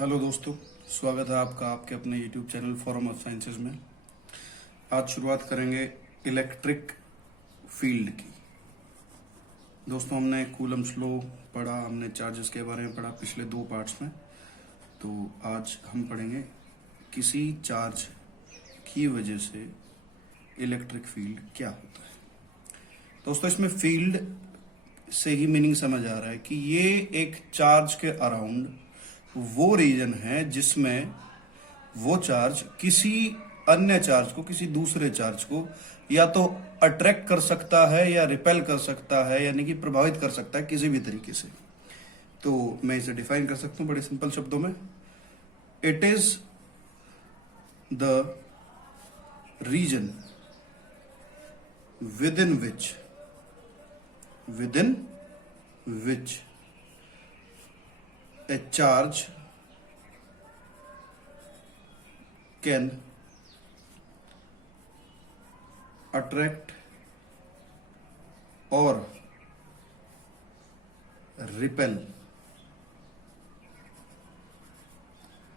Hello दोस्तों, स्वागत है आपका आपके अपने YouTube channel forum of sciences में। आज शुरुआत करेंगे इलेक्ट्रिक फील्ड की। दोस्तों, हमने कूलम्स लॉ पढ़ा, हमने चार्जेस के बारे में पढ़ा पिछले 2 पार्ट्स में। तो आज हम पढ़ेंगे किसी चार्ज की वजह से इलेक्ट्रिक फील्ड क्या होता है। दोस्तों, इसमें फील्ड से ही मीनिंग समझ आ रहा है कि ये एक चार्ज के अराउंड वो रीजन है जिसमें वो चार्ज किसी अन्य चार्ज को, किसी दूसरे चार्ज को या तो अट्रैक्ट कर सकता है या रिपेल कर सकता है, यानी कि प्रभावित कर सकता है किसी भी तरीके से। तो मैं इसे डिफाइन कर सकता हूं बड़े सिंपल शब्दों में। It is the region within which a charge can attract or repel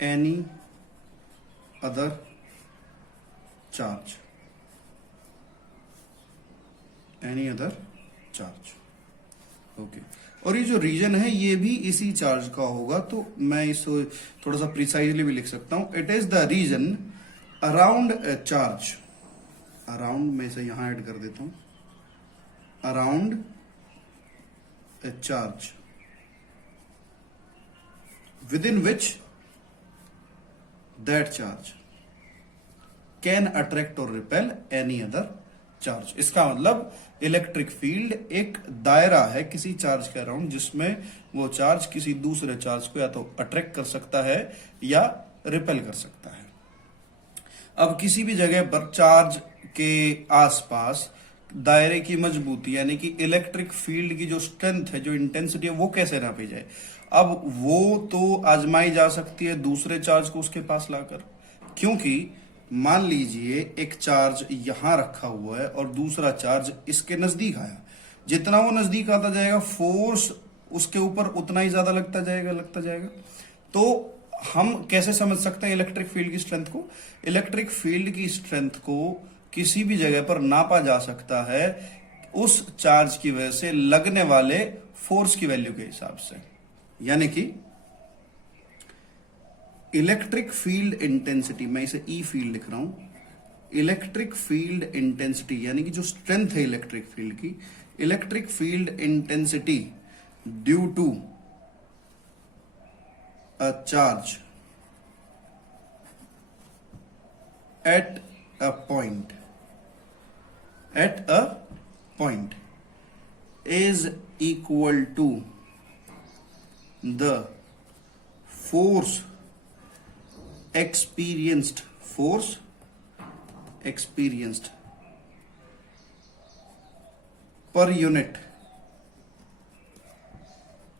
any other charge. Okay और ये जो रीजन है ये भी इसी चार्ज का होगा, तो मैं इसको थोड़ा सा प्रिसाइजली भी लिख सकता हूं। It is the region around a charge, around में इसे यहां ऐड कर देता हूं, around a charge with in which that charge can attract और रिपेल एनी अदर चार्ज। इसका मतलब इलेक्ट्रिक फील्ड एक दायरा है किसी चार्ज के अराउंड जिसमें वो चार्ज किसी दूसरे चार्ज को या तो अट्रैक्ट कर सकता है या रिपेल कर सकता है। अब किसी भी जगह पर चार्ज के आसपास दायरे की मजबूती यानी कि इलेक्ट्रिक फील्ड की जो स्ट्रेंथ है, जो इंटेंसिटी है, वो कैसे नापी जाए। अब वो तो आजमाई जा सकती है दूसरे चार्ज को उसके पास लाकर, क्योंकि मान लीजिए एक चार्ज यहां रखा हुआ है और दूसरा चार्ज इसके नजदीक आया। जितना वो नजदीक आता जाएगा फोर्स उसके ऊपर उतना ही ज्यादा लगता जाएगा। तो हम कैसे समझ सकते हैं इलेक्ट्रिक फील्ड की स्ट्रेंथ को। इलेक्ट्रिक फील्ड की स्ट्रेंथ को किसी भी जगह पर नापा जा सकता है उस चार्ज की वजह से लगने वाले फोर्स की वैल्यू के हिसाब से। यानी कि इलेक्ट्रिक फील्ड इंटेंसिटी, मैं इसे ई फील्ड लिख रहा हूं, इलेक्ट्रिक फील्ड इंटेंसिटी यानी कि जो स्ट्रेंथ है इलेक्ट्रिक फील्ड की, electric field intensity due to a charge at a point is equal to the force experienced per unit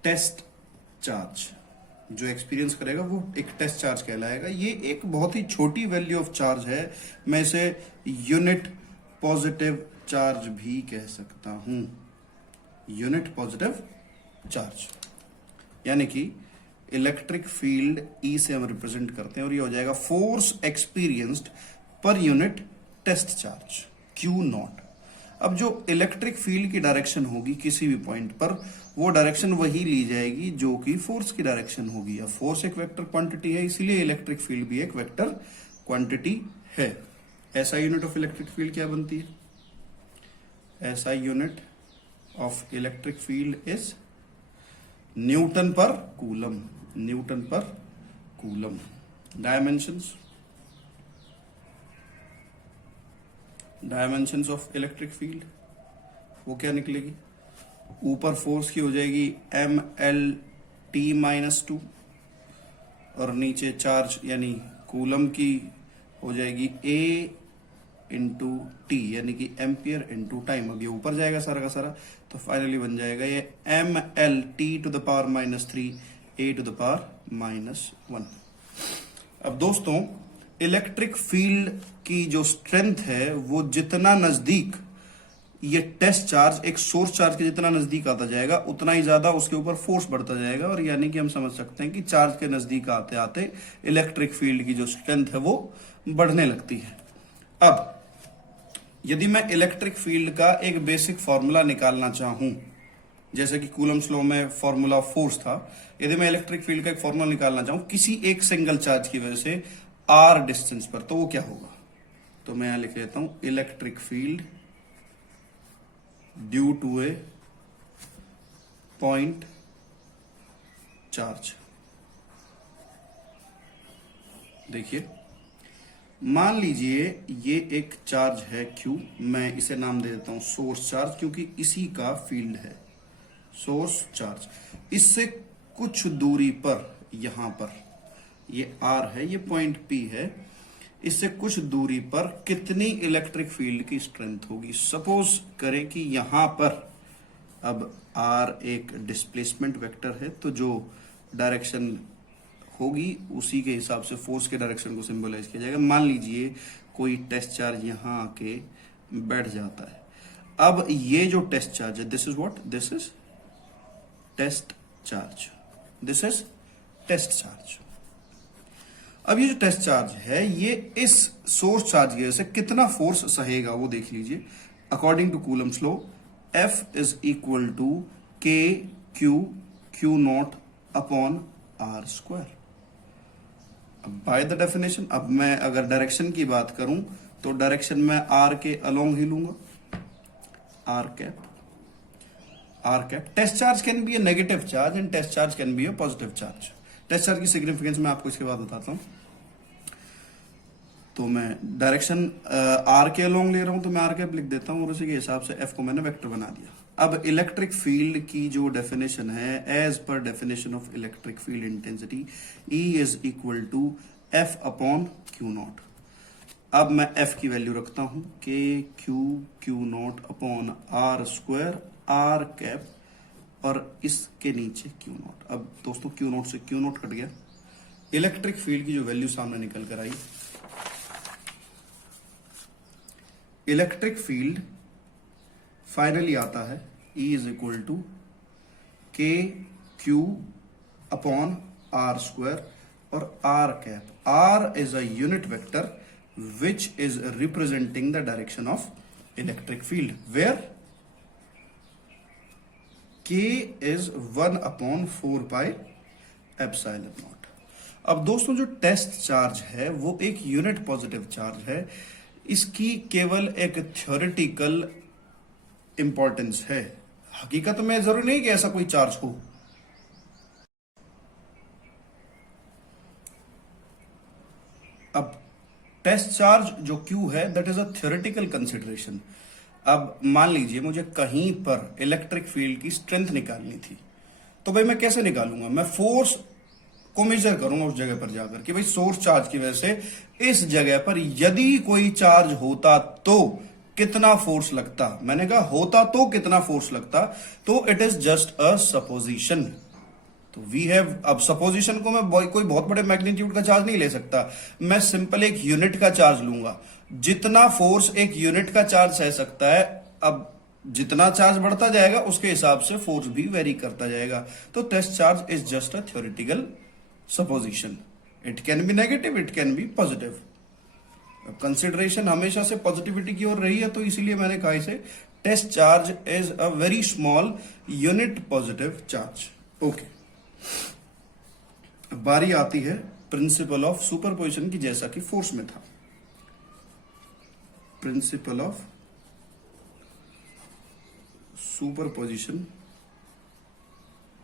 test charge. जो एक्सपीरियंस करेगा वो एक टेस्ट चार्ज कहलाएगा। ये एक बहुत ही छोटी वैल्यू ऑफ चार्ज है, मैं इसे यूनिट पॉजिटिव चार्ज भी कह सकता हूं, यूनिट पॉजिटिव चार्ज। यानी कि इलेक्ट्रिक फील्ड ई से हम रिप्रेजेंट करते हैं और ये हो जाएगा force experienced per unit test charge, q naught. अब जो इलेक्ट्रिक फील्ड की डायरेक्शन होगी किसी भी पॉइंट पर, वो डायरेक्शन वही ली जाएगी जो कि फोर्स की डायरेक्शन होगी। अब फोर्स एक वेक्टर क्वांटिटी है, इसीलिए इलेक्ट्रिक फील्ड भी एक वेक्टर क्वांटिटी है। ऐसा यूनिट ऑफ इलेक्ट्रिक फील्ड क्या बनती है? ऐसा unit of electric field is newton per coulomb. Dimensions of electric field वो क्या निकलेगी? ऊपर फोर्स की हो जाएगी mlt-2 और नीचे चार्ज यानी कूलम की हो जाएगी a इंटू टी यानी कि एम्पियर इंटू टाइम। अब ये ऊपर जाएगा सारा का सारा, तो फाइनली बन जाएगा ये mlt⁻³ a⁻⁻1। अब दोस्तों, इलेक्ट्रिक फील्ड की जो स्ट्रेंथ है वो जितना नजदीक ये टेस्ट चार्ज एक सोर्स चार्ज के जितना नजदीक आता जाएगा उतना ही ज्यादा उसके ऊपर फोर्स बढ़ता जाएगा, और यानी कि हम समझ सकते हैं कि चार्ज के नजदीक आते आते इलेक्ट्रिक फील्ड की जो स्ट्रेंथ है वो बढ़ने लगती है। अब यदि मैं इलेक्ट्रिक फील्ड का एक बेसिक फॉर्मूला निकालना चाहूं, जैसे कि कूलम्स लॉ में फॉर्मूला ऑफ फोर्स था, यदि मैं इलेक्ट्रिक फील्ड का एक फॉर्मूला निकालना चाहूं किसी एक सिंगल चार्ज की वजह से आर डिस्टेंस पर, तो वो क्या होगा? तो मैं यहां लिख लेता हूं electric field due to a point charge. देखिए, मान लीजिए ये एक चार्ज है Q, मैं इसे नाम दे देता हूं सोर्स चार्ज, क्योंकि इसी का फील्ड है सोर्स चार्ज। इससे कुछ दूरी पर, यहां पर ये R है, ये पॉइंट P है, इससे कुछ दूरी पर कितनी इलेक्ट्रिक फील्ड की स्ट्रेंथ होगी? सपोज करें कि यहां पर अब R एक डिस्प्लेसमेंट वेक्टर है, तो जो डायरेक्शन होगी उसी के हिसाब से फोर्स के डायरेक्शन को सिंबलाइज किया जाएगा। मान लीजिए कोई टेस्ट चार्ज यहां आके बैठ जाता है। अब ये जो टेस्ट चार्ज है, this is what, this is test charge, this is test charge. अब ये जो टेस्ट चार्ज है ये इस सोर्स चार्ज की वजह से कितना फोर्स सहेगा वो देख लीजिए। According to Coulomb's law, F is equal to K Q naught upon R square. अब बाय द डेफिनेशन, अब मैं अगर डायरेक्शन की बात करूं तो डायरेक्शन में आर के अलोंग ही लूंगा, R cap. Test charge can be a negative charge and test charge can be a positive charge. Test charge की सिग्निफिकेंस मैं आपको इसके बाद बताता हूं। तो मैं डायरेक्शन आर के अलोंग ले रहा हूं, तो मैं आर कैप लिख देता हूं और उसी के हिसाब से एफ को मैंने वेक्टर बना दिया। अब इलेक्ट्रिक फील्ड की जो डेफिनेशन है, as per definition of electric field intensity, E is equal to F upon q naught. अब मैं एफ की वैल्यू रखता हूं K Q naught upon R square, R cap, और इसके नीचे क्यू नॉट। अब दोस्तों क्यू नॉट से क्यू नॉट कट गया, इलेक्ट्रिक फील्ड की जो वैल्यू सामने निकल कर आई, इलेक्ट्रिक फील्ड फाइनली आता है E is equal to K q upon R square और R cap. R is a unit vector which is representing the direction of electric field, where K is 1/4 epsilon naught. अब दोस्तों जो test charge है वो एक unit positive charge है, इसकी केवल एक थ्योरेटिकल इंपॉर्टेंस है, हकीकत में जरूरी नहीं कि ऐसा कोई चार्ज हो। अब टेस्ट चार्ज जो Q है that is a theoretical consideration. अब मान लीजिए मुझे कहीं पर इलेक्ट्रिक फील्ड की स्ट्रेंथ निकालनी थी, तो भाई मैं कैसे निकालूंगा? मैं फोर्स को मेजर करूंगा उस जगह पर जाकर कि भाई सोर्स चार्ज की वजह से इस जगह पर यदि कोई चार्ज होता तो कितना फोर्स लगता। मैंने कहा होता तो कितना फोर्स लगता, तो it is just a supposition. तो वी हैव, अब सपोजिशन को मैं कोई बहुत बड़े मैग्नीट्यूड का चार्ज नहीं ले सकता, मैं सिंपल एक यूनिट का चार्ज लूंगा। जितना फोर्स एक यूनिट का चार्ज सह सकता है, अब जितना चार्ज बढ़ता जाएगा उसके हिसाब से फोर्स भी वेरी करता जाएगा। तो test charge is just a theoretical supposition, it can be negative, it can be positive. Consideration हमेशा से पॉजिटिविटी की ओर रही है, तो इसीलिए मैंने कहा इसे test charge is a very small unit positive charge. Okay, बारी आती है प्रिंसिपल ऑफ सुपरपोजिशन की, जैसा कि फोर्स में था। Principle of superposition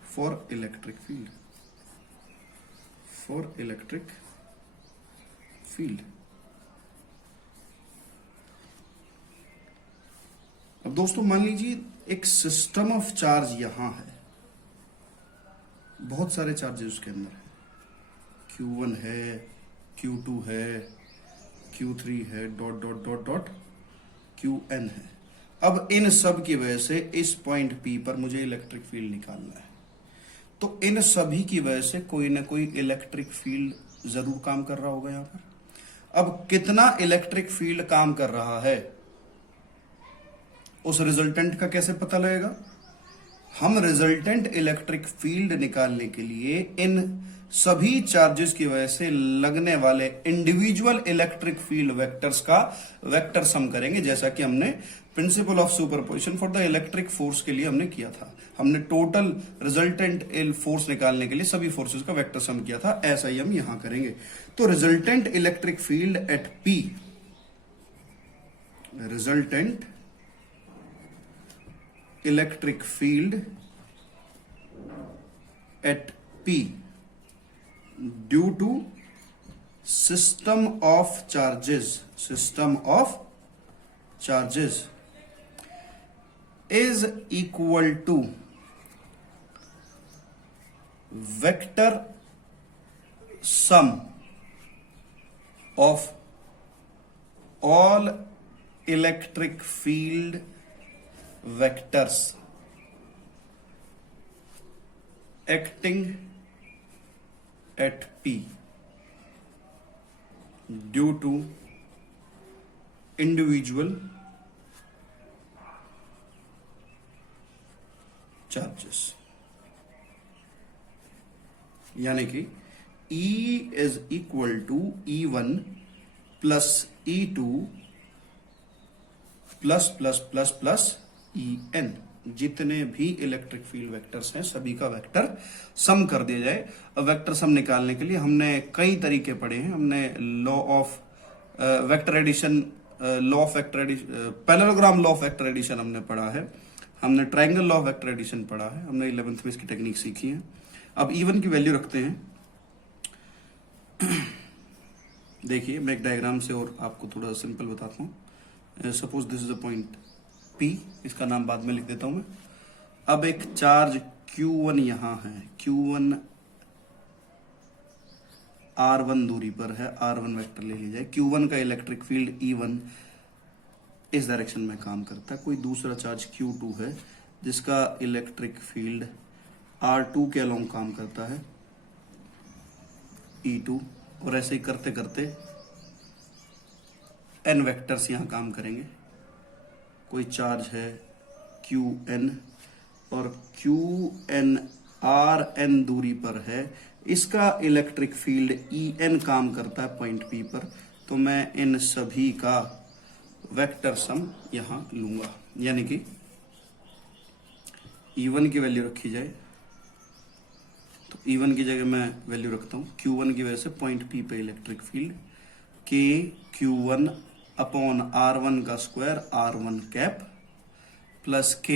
for electric field, for electric field. अब दोस्तों मान लीजिए एक सिस्टम ऑफ चार्ज यहां है, बहुत सारे चार्जेस उसके अंदर है, Q1 है, Q2 है, Q3 है, dot dot dot dot Qn है। अब इन सब की वजह से इस पॉइंट P पर मुझे इलेक्ट्रिक फील्ड निकालना है, तो इन सभी की वजह से कोई ना कोई इलेक्ट्रिक फील्ड जरूर काम कर रहा होगा यहां पर। अब कितना इलेक्ट्रिक फील्ड काम कर रहा है, उस रिजल्टेंट का कैसे पता लगेगा? हम रिजल्टेंट इलेक्ट्रिक फील्ड निकालने के लिए इन सभी चार्जेस की वजह से लगने वाले इंडिविजुअल इलेक्ट्रिक फील्ड वेक्टर्स का वेक्टर सम करेंगे, जैसा कि हमने principle of superposition for the electric force के लिए हमने किया था। हमने टोटल रिजल्टेंट फोर्स निकालने के लिए सभी फोर्सेस का वेक्टर सम किया था, ऐसा ही हम यहां करेंगे। तो resultant electric field at P, resultant electric field at P due to system of charges is equal to vector sum of all electric field vectors acting at P due to individual charges। यानी कि E is equal to E1 plus E2 plus En, जितने भी electric field vectors हैं सभी का vector sum कर दिया जाए। अब वेक्टर सम निकालने के लिए हमने कई तरीके पढ़े हैं। हमने law of vector addition, law of vector addition, parallelogram law of vector addition हमने पढ़ा है। हमने triangle law of vector addition पढ़ा है। हमने 11th में इसकी टेक्निक सीखी है। अब E1 की वैल्यू रखते हैं। देखिए मैं एक डायग्राम से और आपको थोड़ा सिंपल बताता हूँ। Suppose this is a point P, इसका नाम बाद में लिख देता हूं मैं। अब एक चार्ज Q1 यहां है, Q1 R1 दूरी पर है, R1 वेक्टर ले लीजिए। Q1 का इलेक्ट्रिक फील्ड E1 इस डायरेक्शन में काम करता है। कोई दूसरा चार्ज Q2 है जिसका इलेक्ट्रिक फील्ड R2 के अलोंग काम करता है, E2, और ऐसे ही करते करते N वेक्टर्स यहां काम करेंगे। कोई चार्ज है Qn और Qn Rn दूरी पर है, इसका इलेक्ट्रिक फील्ड En काम करता है पॉइंट P पर। तो मैं इन सभी का वेक्टर सम यहां लूंगा, यानी कि E1 की वैल्यू रखी जाए तो E1 की जगह मैं वैल्यू रखता हूं Q1 की वजह से पॉइंट P पे electric field K Q1 upon R1 का square R1 cap plus K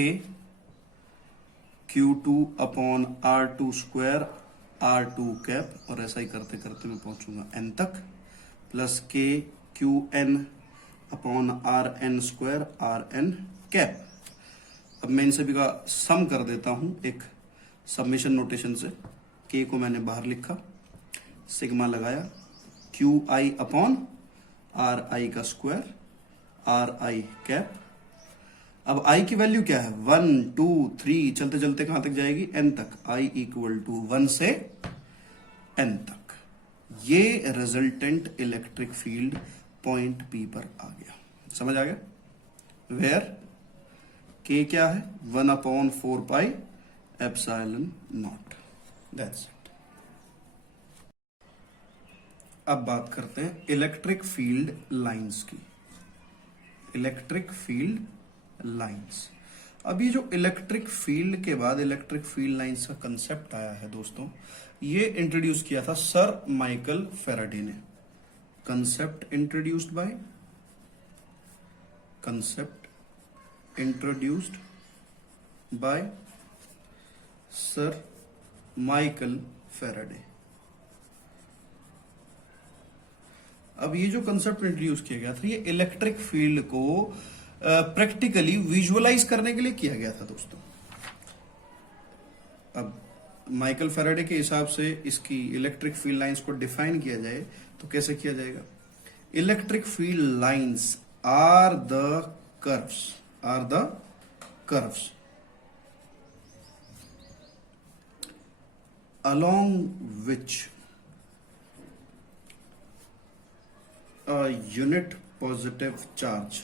Q2 upon R2 square R2 cap, और ऐसा ही करते करते मैं पहुंचूंगा N तक, plus K Qn upon Rn square Rn cap. अब मैं इन सभी का सम कर देता हूं एक सबमिशन नोटेशन से। K को मैंने बाहर लिखा, सिग्मा लगाया, Qi अपॉन Ri का स्क्वायर Ri कैप। अब I की वैल्यू क्या है? 1 2 3, चलते चलते कहां तक जाएगी? N तक। I इक्वल टू 1 से N तक। ये resultant electric field point P पर आ गया। समझ आ गया? वेयर K क्या है? 1 upon 4 pi epsilon not. That's it. अब बात करते हैं इलेक्ट्रिक फील्ड लाइंस की। Electric field lines. अब ये जो इलेक्ट्रिक फील्ड के बाद इलेक्ट्रिक फील्ड लाइंस का कंसेप्ट आया है दोस्तों, ये इंट्रोड्यूस किया था सर माइकल फैराडे ने। Concept introduced by sir Michael Faraday. अब ये जो कंसेप्ट इंट्रोड्यूस किया गया था, ये इलेक्ट्रिक फील्ड को प्रैक्टिकली विजुअलाइज करने के लिए किया गया था दोस्तों। अब माइकल फैराडे के हिसाब से इसकी इलेक्ट्रिक फील्ड लाइंस को डिफाइन किया जाए तो कैसे किया जाएगा? Electric field lines are the curves along which a unit positive charge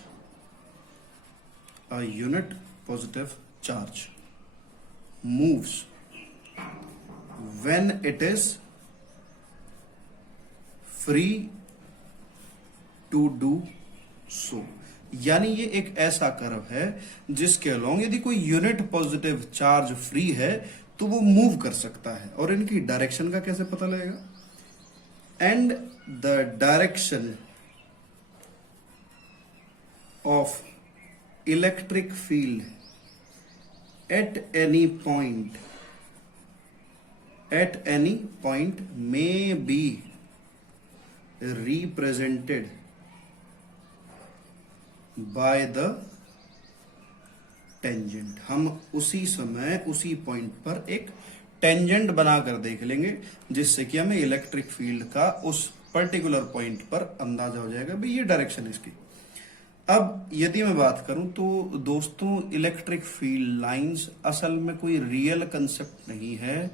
a unit positive charge moves when it is free to do so। यानी ये एक ऐसा कर्व है जिसके अलोंग यदि कोई यूनिट पॉजिटिव चार्ज फ्री है तो वो मूव कर सकता है। और इनकी डायरेक्शन का कैसे पता लगेगा? And the direction of electric field at any point may be represented by the tangent। हम उसी समय उसी पॉइंट पर एक टेंजेंट बनाकर देख लेंगे जिससे कि हमें इलेक्ट्रिक फील्ड का उस पर्टिकुलर पॉइंट पर अंदाजा हो जाएगा भाई ये डायरेक्शन इसकी। अब यदि मैं बात करूं तो दोस्तों इलेक्ट्रिक फील्ड लाइंस असल में कोई रियल कंसेप्ट नहीं है,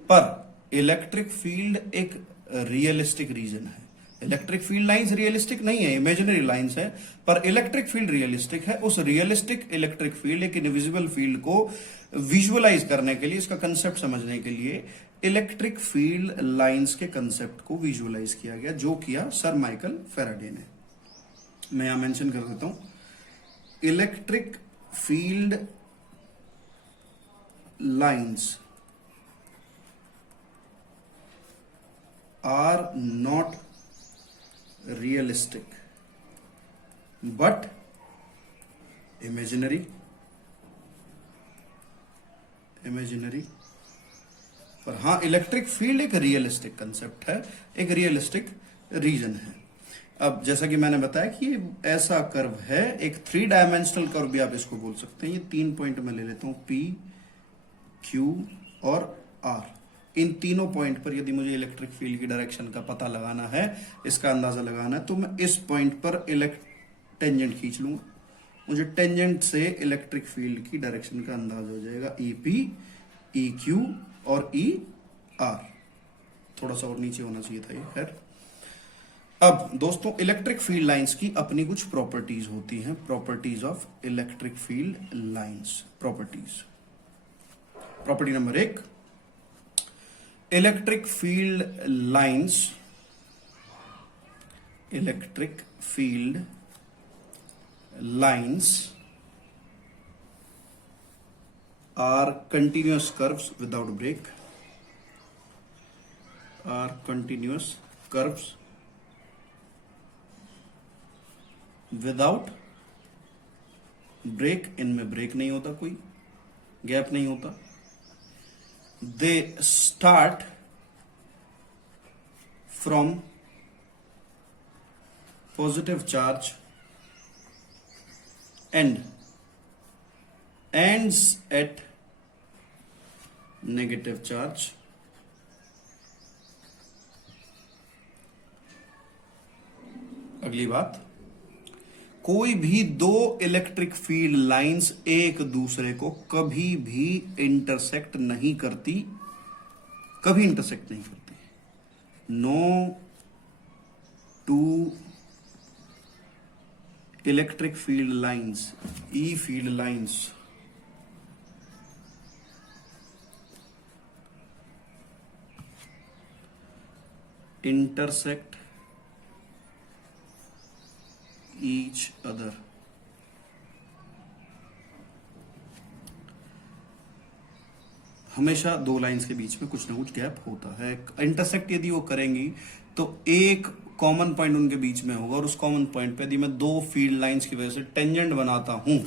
पर इलेक्ट्रिक फील्ड एक रियलिस्टिक रीजन है। इलेक्ट्रिक फील्ड लाइंस रियलिस्टिक नहीं है, इमेजिनरी लाइंस है, पर इलेक्ट्रिक फील्ड रियलिस्टिक है। उस रियलिस्टिक इलेक्ट्रिक फील्ड, एक इनविजिबल फील्ड को विजुअलाइज करने के लिए, इसका कंसेप्ट समझने के लिए इलेक्ट्रिक फील्ड लाइंस के कंसेप्ट को विजुअलाइज किया गया, जो किया सर माइकल फैराडे ने। मैं यहां मेंशन कर देता हूं, electric field lines are not realistic but imaginary पर हाँ, इलेक्ट्रिक फील्ड एक रियलिस्टिक कंसेप्ट है, एक रियलिस्टिक रीजन है। अब जैसा कि मैंने बताया कि ये ऐसा कर्व है, एक 3 डायमेंशनल कर्व भी आप इसको बोल सकते हैं। ये 3 पॉइंट मैं ले लेता हूं, P, Q और R। इन तीनों पॉइंट पर यदि मुझे इलेक्ट्रिक फील्ड की डायरेक्शन का पता लगाना है, इसका अंदाजा लगाना है, तो मैं इस पॉइंट पर टेंजेंट खींच लूंगा। मुझे टेंजेंट से इलेक्ट्रिक फील्ड की डायरेक्शन का अंदाजा हो जाएगा, EP, EQ और ER। थोड़ा सा और नीचे होना चाहिए था ये, खैर। अब दोस्तों इलेक्ट्रिक फील्ड लाइंस की अपनी कुछ प्रॉपर्टीज होती हैं, properties of electric field lines. Property number 1, electric field lines are continuous curves without break, without break. इनमें ब्रेक नहीं होता, कोई गैप नहीं होता। They start from positive charge and ends at negative charge. अगली बात, कोई भी दो इलेक्ट्रिक फील्ड लाइंस एक दूसरे को कभी भी इंटरसेक्ट नहीं करती, no two electric field lines, E field lines intersect each other। हमेशा दो लाइंस के बीच में कुछ ना कुछ गैप होता है। इंटरसेक्ट यदि वो करेंगी तो एक कॉमन पॉइंट उनके बीच में होगा, और उस कॉमन पॉइंट पे यदि मैं दो फील्ड लाइंस की वजह से टेंजेंट बनाता हूं,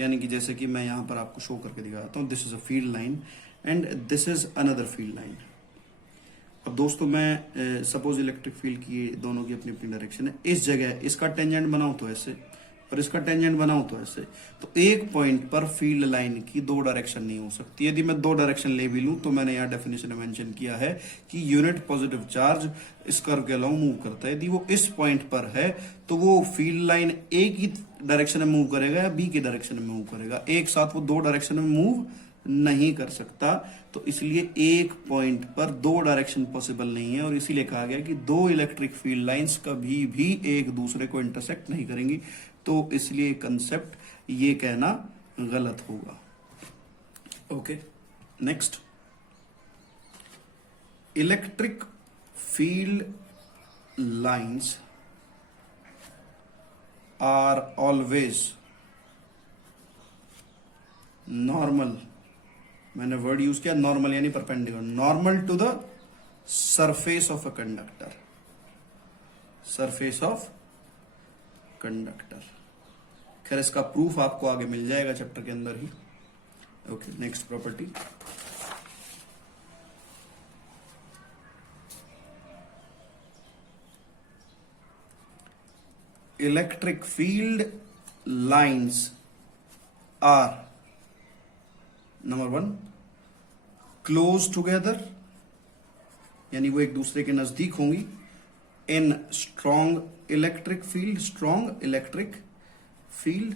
यानी कि जैसे कि मैं यहां पर आपको शो करके दिखाता हूं, this is a field line and this is another field line. अब दोस्तों मैं सपोज इलेक्ट्रिक फील्ड की दोनों की अपनी अपनी डायरेक्शन है, इस जगह इसका टेंजेंट बनाऊं तो ऐसे और इसका टेंजेंट बनाऊं तो ऐसे, तो एक पॉइंट पर फील्ड लाइन की दो डायरेक्शन नहीं हो सकती। यदि मैं दो डायरेक्शन ले भी लूं तो मैंने यहाँ डेफिनेशन में मेंशन किया है कि यूनिट पॉजिटिव चार्ज इस कर्व के अलावा मूव करता है। यदि वो इस पॉइंट पर है तो वो फील्ड लाइन ए की डायरेक्शन में मूव करेगा या बी की डायरेक्शन में मूव करेगा, एक साथ वो दो डायरेक्शन में मूव नहीं कर सकता। तो इसलिए एक पॉइंट पर दो डायरेक्शन पॉसिबल नहीं है, और इसीलिए कहा गया कि दो इलेक्ट्रिक फील्ड लाइंस कभी भी एक दूसरे को इंटरसेक्ट नहीं करेंगी। तो इसलिए कंसेप्ट ये कहना गलत होगा। Okay, next, electric field lines are always normal, मैंने वर्ड यूज किया नॉर्मल यानी perpendicular, normal to the surface of a conductor, surface of conductor. खैर इसका प्रूफ आपको आगे मिल जाएगा चैप्टर के अंदर ही। Okay, next property, electric field lines are, number 1, close together यानी वो एक दूसरे के नजदीक होंगी, in strong electric field, strong electric field,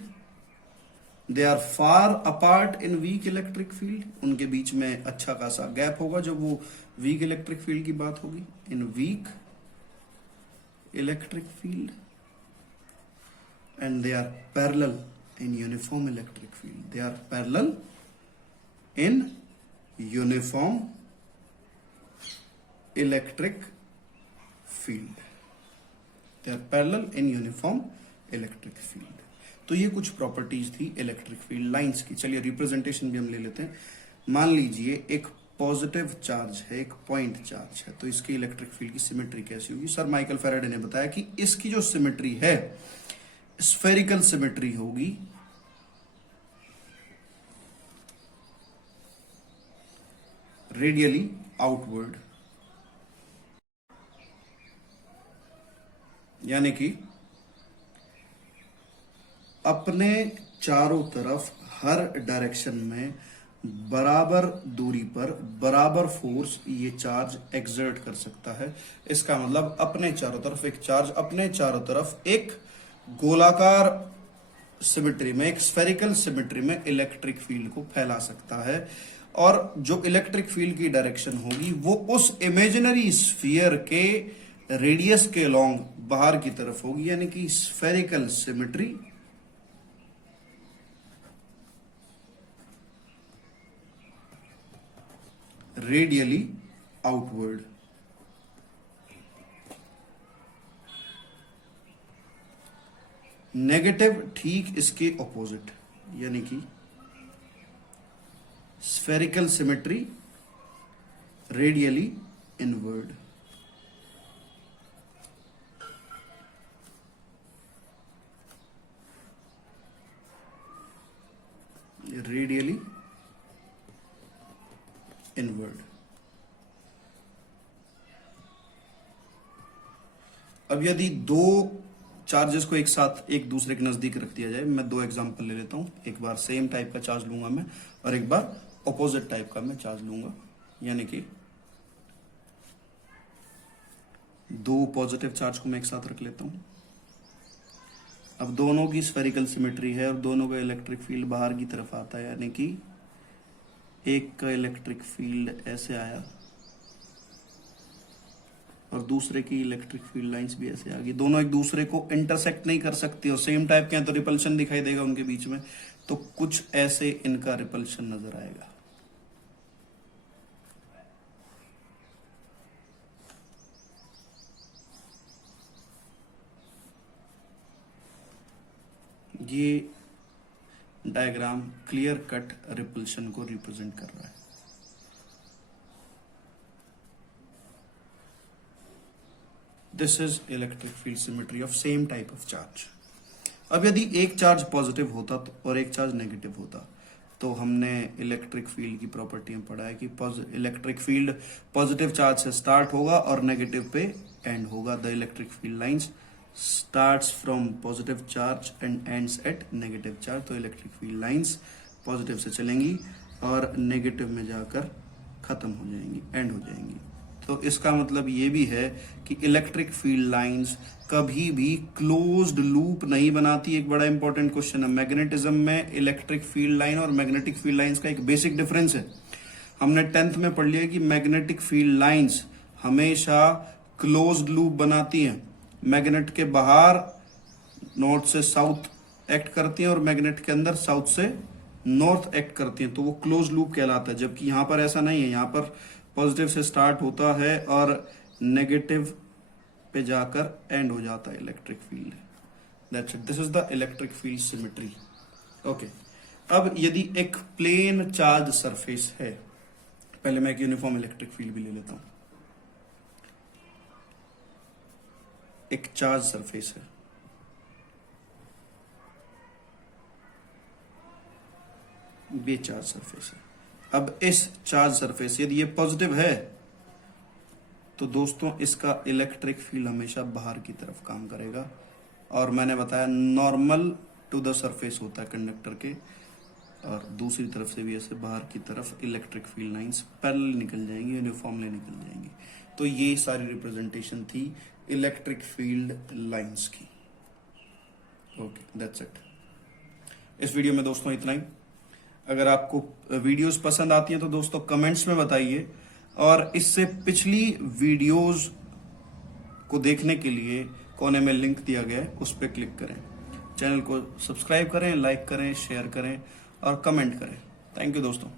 they are far apart in weak electric field, उनके बीच में अच्छा खासा गैप होगा जब वो वीक इलेक्ट्रिक फील्ड की बात होगी, in weak electric field, and they are parallel in uniform electric field, they are parallel in uniform electric field, they are parallel in uniform electric field. तो ये कुछ प्रॉपर्टीज थी इलेक्ट्रिक फील्ड लाइंस की। चलिए representation भी हम ले लेते हैं। मान लीजिए एक पॉजिटिव चार्ज है, एक पॉइंट चार्ज है, तो इसकी इलेक्ट्रिक फील्ड की सिमेट्री कैसी होगी? सर माइकल फैराडे ने बताया कि इसकी जो सिमेट्री है स्फेरिकल सिमेट्री होगी, रेडियली आउटवर्ड, यानी कि अपने चारों तरफ हर डायरेक्शन में बराबर दूरी पर बराबर फोर्स ये चार्ज एक्सर्ट कर सकता है। इसका मतलब अपने चारों तरफ एक चार्ज अपने चारों तरफ एक गोलाकार सिमेट्री में, एक स्फेरिकल सिमेट्री में इलेक्ट्रिक फील्ड को फैला सकता है, और जो इलेक्ट्रिक फील्ड की डायरेक्शन होगी वो उस इमेजिनरी स्फीयर के रेडियस के लॉन्ग बाहर की तरफ होगी, यानी कि spherical symmetry radially outward. Negative ठीक इसके ऑपोजिट, यानी कि spherical symmetry radially inward. Radially inward. अब यदि दो चार्जेस को एक साथ एक दूसरे के नजदीक रख दिया जाए, मैं दो एग्जांपल ले लेता हूं, एक बार सेम टाइप का चार्ज लूंगा मैं और एक बार ऑपोजिट टाइप का मैं चार्ज लूंगा, यानी कि दो पॉजिटिव चार्ज को मैं एक साथ रख लेता हूं। अब दोनों की स्फेरिकल सिमेट्री है और दोनों का इलेक्ट्रिक फील्ड बाहर की तरफ आता है, यानी कि एक का इलेक्ट्रिक फील्ड ऐसे आया और दूसरे की इलेक्ट्रिक फील्ड लाइंस भी ऐसे आ गई। दोनों एक दूसरे को इंटरसेक्ट नहीं कर सकती और सेम टाइप के हैं, तो रिपल्शन दिखाई देगा उनके बीच में, तो कुछ ऐसे इनका रिपल्शन नजर आएगा। ये डायग्राम क्लियर कट रिपल्शन को रिप्रेजेंट कर रहा है। This is electric field symmetry of same type of charge. अब यदि एक चार्ज पॉजिटिव होता और एक चार्ज नेगेटिव होता, तो हमने इलेक्ट्रिक फील्ड की प्रॉपर्टी में पढ़ा है कि इलेक्ट्रिक फील्ड पॉजिटिव चार्ज से स्टार्ट होगा और नेगेटिव पे एंड होगा। The electric field lines starts from positive charge and ends at negative charge। तो इलेक्ट्रिक फील्ड लाइंस पॉजिटिव से चलेंगी और नेगेटिव में जाकर खत्म हो जाएंगी, एंड हो जाएंगी। तो इसका मतलब ये भी है कि इलेक्ट्रिक फील्ड लाइंस कभी भी क्लोज्ड लूप नहीं बनाती। एक बड़ा इंपॉर्टेंट क्वेश्चन है, मैग्नेटिज्म में इलेक्ट्रिक फील्ड लाइन और मैग्नेटिक फील्ड लाइंस का एक बेसिक डिफरेंस है। हमने 10th में पढ़ लिया कि मैग्नेटिक फील्ड लाइंस हमेशा क्लोज्ड लूप बनाती हैं। मैग्नेट के बाहर नॉर्थ से साउथ एक्ट करती हैं और मैग्नेट के अंदर साउथ से नॉर्थ एक्ट करती हैं, तो वो क्लोज लूप कहलाता है। जबकि यहाँ पर ऐसा नहीं है, यहाँ पर पॉजिटिव से स्टार्ट होता है और नेगेटिव पे जाकर एंड हो जाता है electric field. That's it, this is the electric field symmetry. Okay, अब यदि एक प्लेन चार्ज सरफेस है, पहले मैं एक यूनिफॉर्म इलेक्ट्रिक फील्ड भी ले लेता हूं। एक चार्ज सरफेस है, ये चार्ज सरफेस है। अब इस चार्ज सरफेस यदि ये पॉजिटिव है तो दोस्तों इसका इलेक्ट्रिक फील्ड हमेशा बाहर की तरफ काम करेगा। और मैंने बताया नॉर्मल टू द सरफेस होता है कंडक्टर के, और दूसरी तरफ से भी ऐसे बाहर की तरफ इलेक्ट्रिक फील्ड लाइंस पैरेलल निकल जाएंगी, यूनिफॉर्मली निकल जाएंगी। तो ये सारी रिप्रेजेंटेशन थी इलेक्ट्रिक फील्ड लाइंस की। Okay, that's it. इस वीडियो में दोस्तों इतना ही। अगर आपको वीडियोस पसंद आती हैं तो दोस्तों कमेंट्स में बताइए, और इससे पिछली वीडियोस को देखने के लिए कोने में लिंक दिया गया है, उस पर क्लिक करें। चैनल को सब्सक्राइब करें, लाइक करें, शेयर करें और कमेंट करें। थैंक यू दोस्तों।